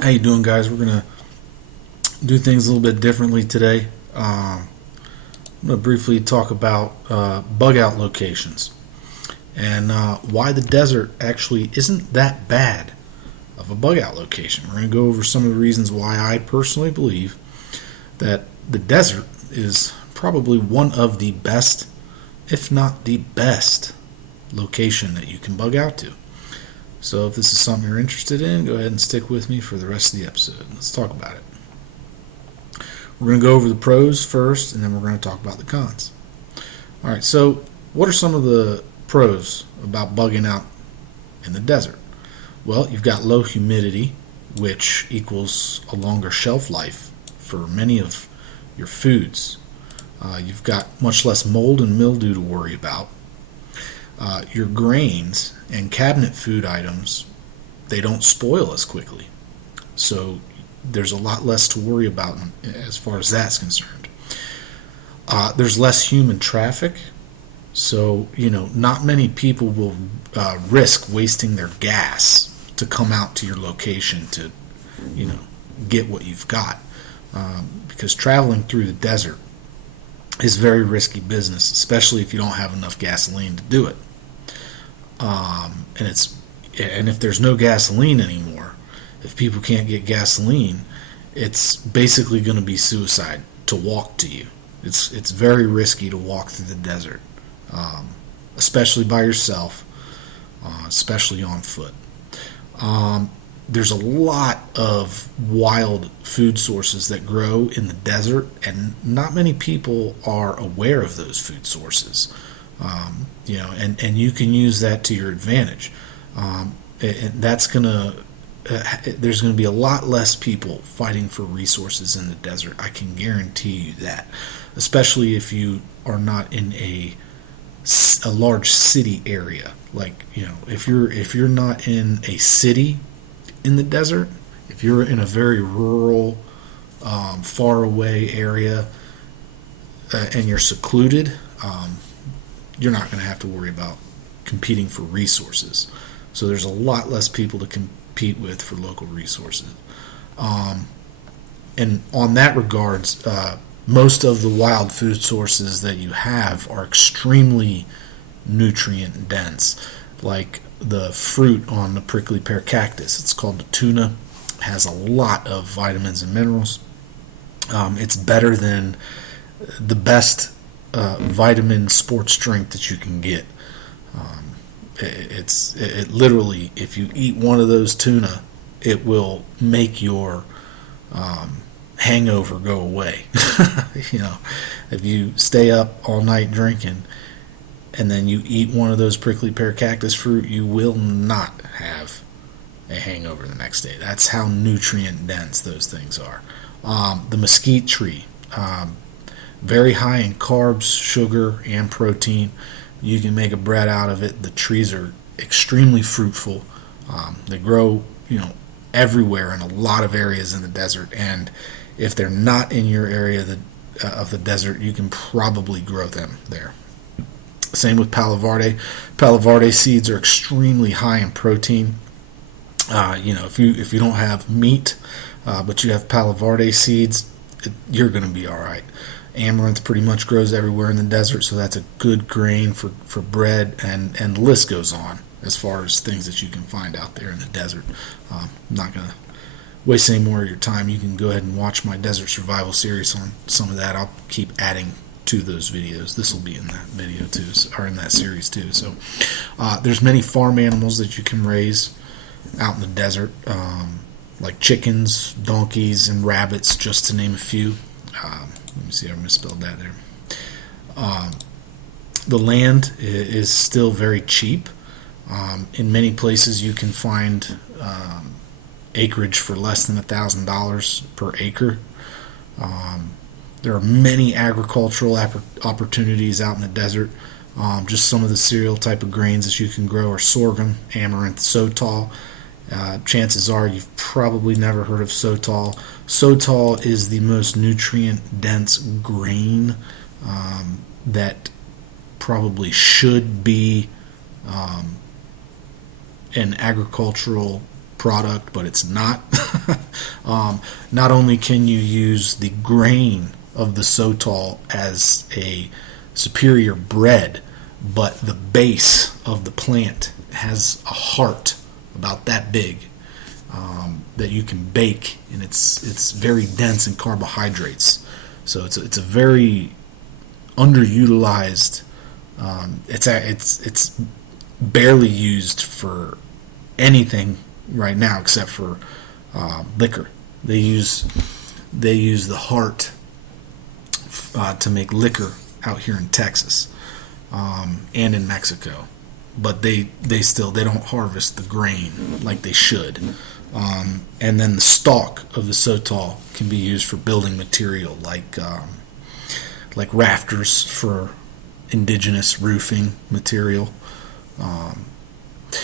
How you doing, guys? We're gonna do things a little bit differently today. I'm gonna briefly talk about bug out locations and why the desert actually isn't that bad of a bug out location. We're gonna go over some of the reasons why I personally believe that the desert is probably one of the best, if not the best, location that you can bug out to. So if this is something you're interested in, go ahead and stick with me for the rest of the episode. Let's talk about it. We're going to go over the pros first, and then we're going to talk about the cons. All right, so what are some of the pros about bugging out in the desert? Well, you've got low humidity, which equals a longer shelf life for many of your foods. You've got much less mold and mildew to worry about. Your grains and cabinet food items, they don't spoil as quickly. So there's a lot less to worry about as far as that's concerned. There's less human traffic. So, not many people will risk wasting their gas to come out to your location to, get what you've got. Because traveling through the desert is very risky business, especially if you don't have enough gasoline to do it. And if there's no gasoline anymore, if people can't get gasoline, it's basically going to be suicide to walk to you. It's very risky to walk through the desert, especially by yourself, especially on foot. There's a lot of wild food sources that grow in the desert, and not many people are aware of those food sources. And you can use that to your advantage. And that's there's gonna be a lot less people fighting for resources in the desert. I can guarantee you that, especially if you are not in a large city area. Like, if you're not in a city in the desert, if you're in a very rural, far away area, and you're secluded, you're not going to have to worry about competing for resources. So there's a lot less people to compete with for local resources. And on that regards, most of the wild food sources that you have are extremely nutrient dense. Like the fruit on the prickly pear cactus, it's called the tuna, has a lot of vitamins and minerals. It's better than the best vitamin sports drink that you can get. It literally, if you eat one of those tuna, it will make your hangover go away. If you stay up all night drinking and then you eat one of those prickly pear cactus fruit, you will not have a hangover the next day. That's how nutrient dense those things are. The mesquite tree, very high in carbs, sugar, and protein. You can make a bread out of it. The trees are extremely fruitful. They grow, everywhere in a lot of areas in the desert. And if they're not in your area of the desert, you can probably grow them there. Same with Palo Verde. Palo Verde seeds are extremely high in protein. If you don't have meat, but you have Palo Verde seeds, you're going to be all right. Amaranth pretty much grows everywhere in the desert, so that's a good grain for bread, and the list goes on as far as things that you can find out there in the desert. I'm not going to waste any more of your time. You can go ahead and watch my desert survival series on some of that. I'll keep adding to those videos. This will be in that video too, or in that series too. So there's many farm animals that you can raise out in the desert, like chickens, donkeys, and rabbits, just to name a few. Let me see, I misspelled that there. The land is still very cheap. In many places you can find acreage for less than $1,000 per acre. There are many agricultural opportunities out in the desert. Just some of the cereal type of grains that you can grow are sorghum, amaranth, Sotol. Chances are you've probably never heard of Sotol. Sotol is the most nutrient-dense grain that probably should be an agricultural product, but it's not. Not only can you use the grain of the Sotol as a superior bread, but the base of the plant has a heart about that big, that you can bake, and it's very dense in carbohydrates. So it's a very underutilized. It's barely used for anything right now except for liquor. They use the heart to make liquor out here in Texas, and in Mexico, but they don't harvest the grain like they should. And then the stalk of the Sotol can be used for building material, like rafters for indigenous roofing material.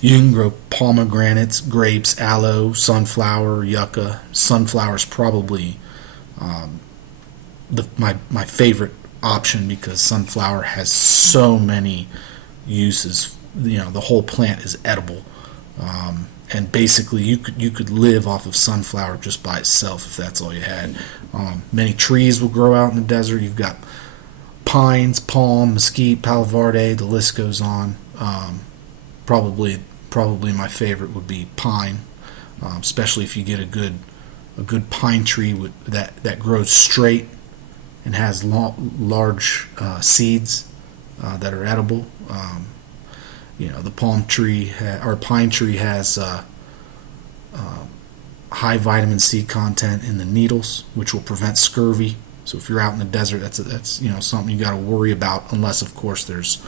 You can grow pomegranates, grapes, aloe, sunflower, yucca. Sunflower's probably my favorite option, because sunflower has so many uses. The whole plant is edible, and basically you could live off of sunflower just by itself if that's all you had. Many trees will grow out in the desert. You've got pines, palm, mesquite, palo verde. The list goes on. Probably my favorite would be pine, especially if you get a good pine tree that grows straight and has large seeds that are edible. The palm tree or pine tree has high vitamin C content in the needles, which will prevent scurvy. So if you're out in the desert, that's something you got to worry about, unless of course there's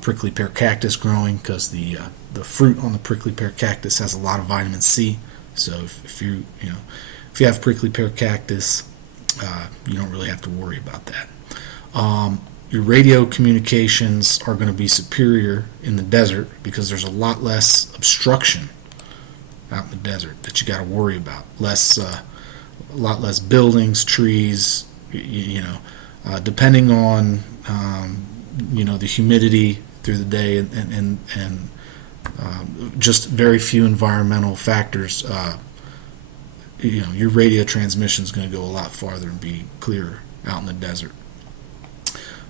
prickly pear cactus growing, because the fruit on the prickly pear cactus has a lot of vitamin C. So if you have prickly pear cactus, you don't really have to worry about that. Your radio communications are going to be superior in the desert, because there's a lot less obstruction out in the desert that you got to worry about. A lot less buildings, trees. Depending on the humidity through the day and just very few environmental factors. Your radio transmission is going to go a lot farther and be clearer out in the desert.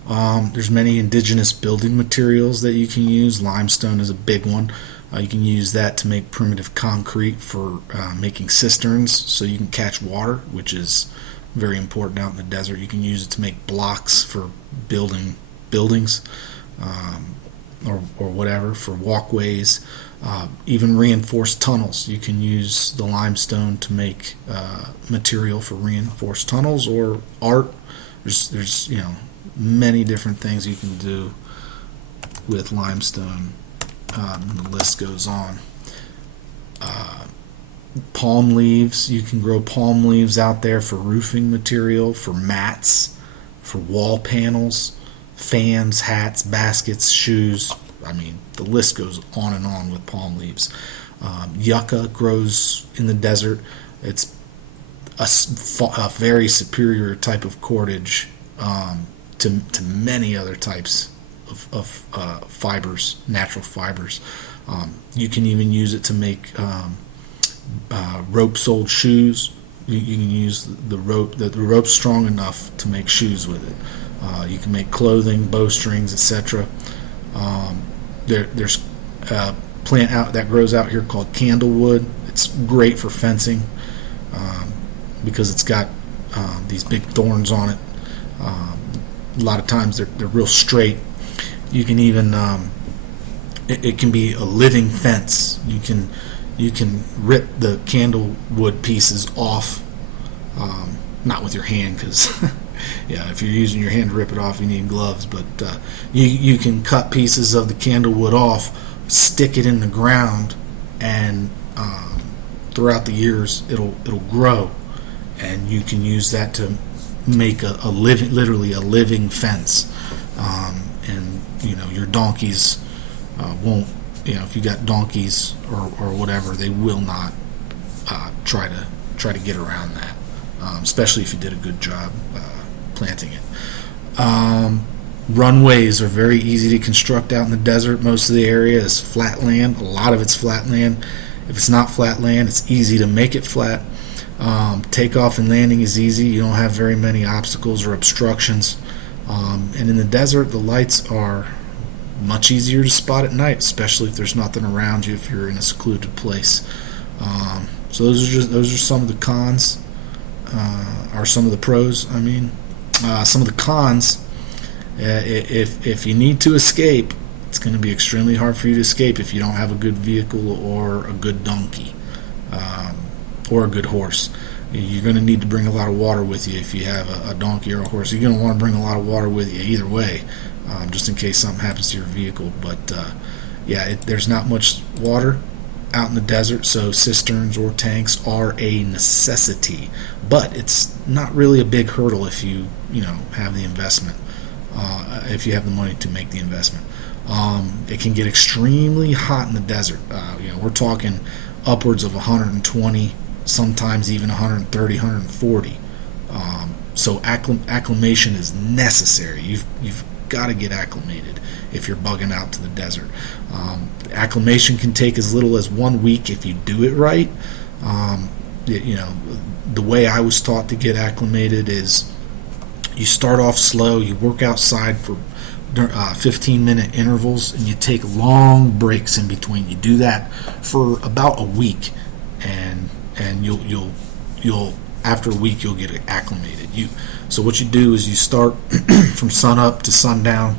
There's many indigenous building materials that you can use. Limestone is a big one. You can use that to make primitive concrete for making cisterns, so you can catch water, which is very important out in the desert. You can use it to make blocks for building buildings, or whatever, for walkways, even reinforced tunnels. You can use the limestone to make material for reinforced tunnels or art. There's many different things you can do with limestone, and the list goes on. Palm leaves, you can grow palm leaves out there for roofing material, for mats, for wall panels, fans, hats, baskets, shoes. I mean, the list goes on and on with palm leaves. Yucca grows in the desert. It's a very superior type of cordage to many other types of fibers, natural fibers. You can even use it to make rope-soled shoes. You can use the rope. The rope's strong enough to make shoes with it. You can make clothing, bowstrings, etc. There's a plant that grows out here called candlewood. It's great for fencing because it's got these big thorns on it. A lot of times they're real straight. You can even it can be a living fence. You can rip the candlewood pieces off, not with your hand, because yeah, if you're using your hand to rip it off, you need gloves. But you can cut pieces of the candlewood off, stick it in the ground, and throughout the years it'll grow, and you can use that to make literally a living fence. And your donkeys won't. If you got donkeys or whatever, they will not try to get around that, especially if you did a good job planting it. Runways are very easy to construct out in the desert. Most of the area is flat land. A lot of it's flat land, If it's not flat land, it's easy to make it flat. Takeoff and landing is easy. You don't have very many obstacles or obstructions. And in the desert, the lights are much easier to spot at night, especially if there's nothing around you, if you're in a secluded place. So those are some of the cons, or some of the pros. I mean, some of the cons. If you need to escape, it's going to be extremely hard for you to escape if you don't have a good vehicle or a good donkey, or a good horse. You're going to need to bring a lot of water with you if you have a donkey or a horse. You're going to want to bring a lot of water with you either way, just in case something happens to your vehicle. But there's not much water out in the desert, so cisterns or tanks are a necessity. But it's not really a big hurdle if you have the investment, if you have the money to make the investment. It can get extremely hot in the desert. We're talking upwards of 120, sometimes even 130, 140. So acclimation is necessary. You've got to get acclimated if you're bugging out to the desert. Acclimation can take as little as 1 week if you do it right. The way I was taught to get acclimated is you start off slow, you work outside for 15-minute intervals, and you take long breaks in between. You do that for about a week, and you'll after a week you'll get acclimated. So what you do is you start from sun up to sundown.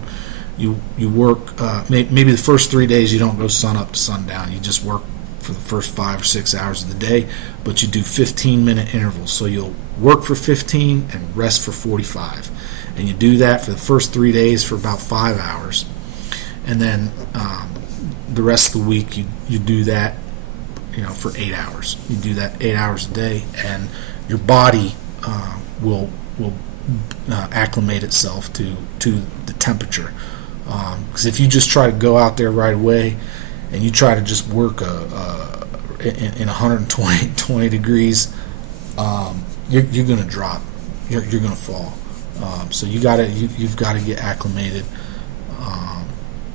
You work maybe the first 3 days you don't go sun up to sundown. You just work for the first 5 or 6 hours of the day, but you do 15-minute intervals. So you'll work for 15 and rest for 45. And you do that for the first 3 days for about 5 hours. And then the rest of the week you do that for 8 hours. You do that 8 hours a day, and your body will acclimate itself to the temperature. Because if you just try to go out there right away and you try to just work in 120 degrees, you're going to drop. You're going to fall. So you've got to get acclimated.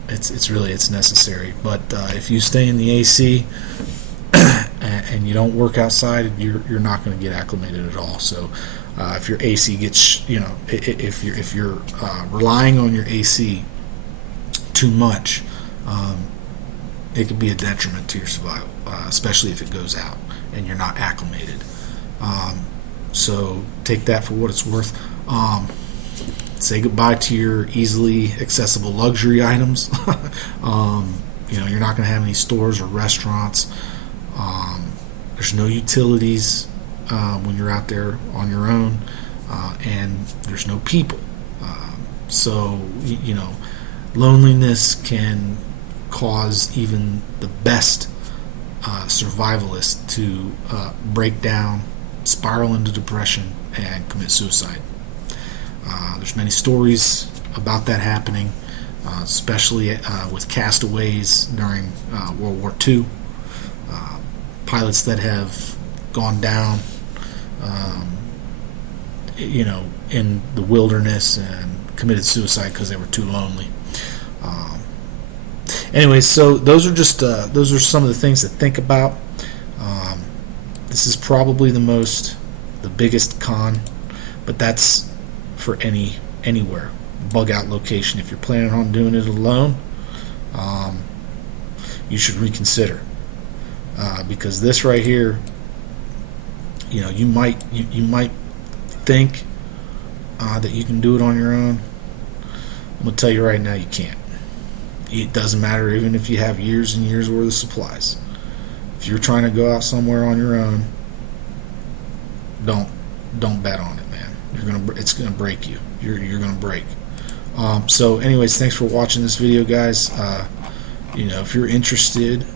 It's necessary. But if you stay in the AC and you don't work outside, you're not going to get acclimated at all. So if your AC gets, if you're relying on your AC too much, it could be a detriment to your survival, especially if it goes out and you're not acclimated. So take that for what it's worth. Say goodbye to your easily accessible luxury items. You're not going to have any stores or restaurants. There's no utilities when you're out there on your own, and there's no people. So loneliness can cause even the best survivalist to break down, spiral into depression, and commit suicide. There's many stories about that happening, especially with castaways during World War II. Pilots that have gone down, in the wilderness and committed suicide because they were too lonely. Anyways, so those are some of the things to think about. This is probably the biggest con, but that's for anywhere bug out location. If you're planning on doing it alone, you should reconsider, because this right here, you might think that you can do it on your own. I'm gonna tell you right now, you can't. It doesn't matter even if you have years and years worth of supplies. If you're trying to go out somewhere on your own, don't bet on it, man. It's gonna break you. You're gonna break. So anyways, thanks for watching this video, guys. If you're interested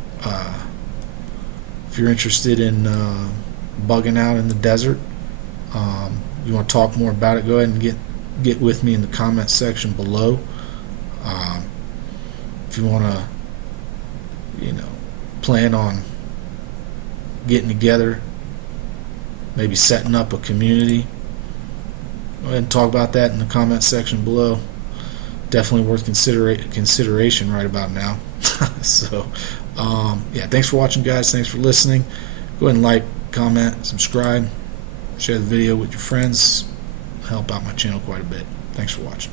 in bugging out in the desert, you want to talk more about it, go ahead and get with me in the comment section below. If you want to plan on getting together, maybe setting up a community, go ahead and talk about that in the comment section below. Definitely worth consideration right about now. So Yeah, thanks for watching, guys. Thanks for listening. Go ahead and like, comment, subscribe, share the video with your friends. Help out my channel quite a bit. Thanks for watching.